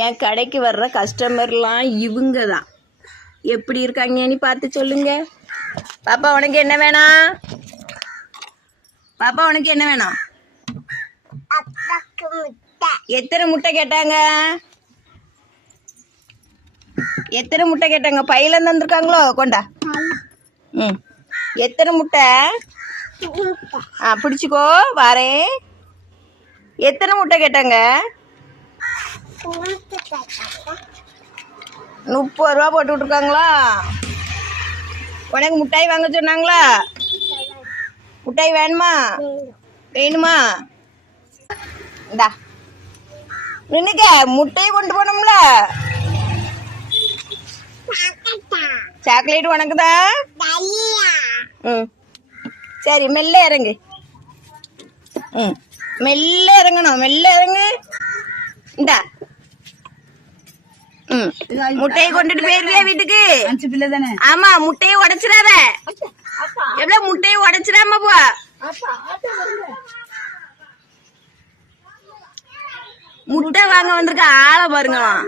என் கடைக்கு வர்ற கஸ்டமர்லாம் இவங்க தான். எப்படி இருக்காங்கன்னு பார்த்து சொல்லுங்க. பாப்பா உனக்கு என்ன வேணும்? பாப்பா உனக்கு என்ன வேணும்? எத்தனை முட்டை கேட்டாங்க? எத்தனை முட்டை கேட்டாங்க? பையில இருந்து வந்திருக்காங்களோ? கொண்டா. ம், எத்தனை முட்டை? பிடிச்சிக்கோ, வாரேன். எத்தனை முட்டை கேட்டாங்க? 30 ரூபா போட்டு விட்டுருக்காங்களா? உனக்கு முட்டாய் வாங்க சொன்னாங்களா? முட்டாய் வேணுமா? வேணுமா? இந்தா நின்னுக்க, முட்டையை கொண்டு போனோம்ல. சாக்லேட் உனக்கு தான். ம், சரி, மெல்ல இறங்கு. ம், மெல்ல இறங்கணும், மெல்ல இறங்கு. இந்தா, முட்டையை கொண்டுட்டு போயிருவியா வீட்டுக்கு? ஆமா, முட்டையை உடைச்சிடாத. எவ்வளவு முட்டையை உடைச்சிடாம போ. முட்டை வாங்க வந்திருக்க ஆளை பாருங்களாம்.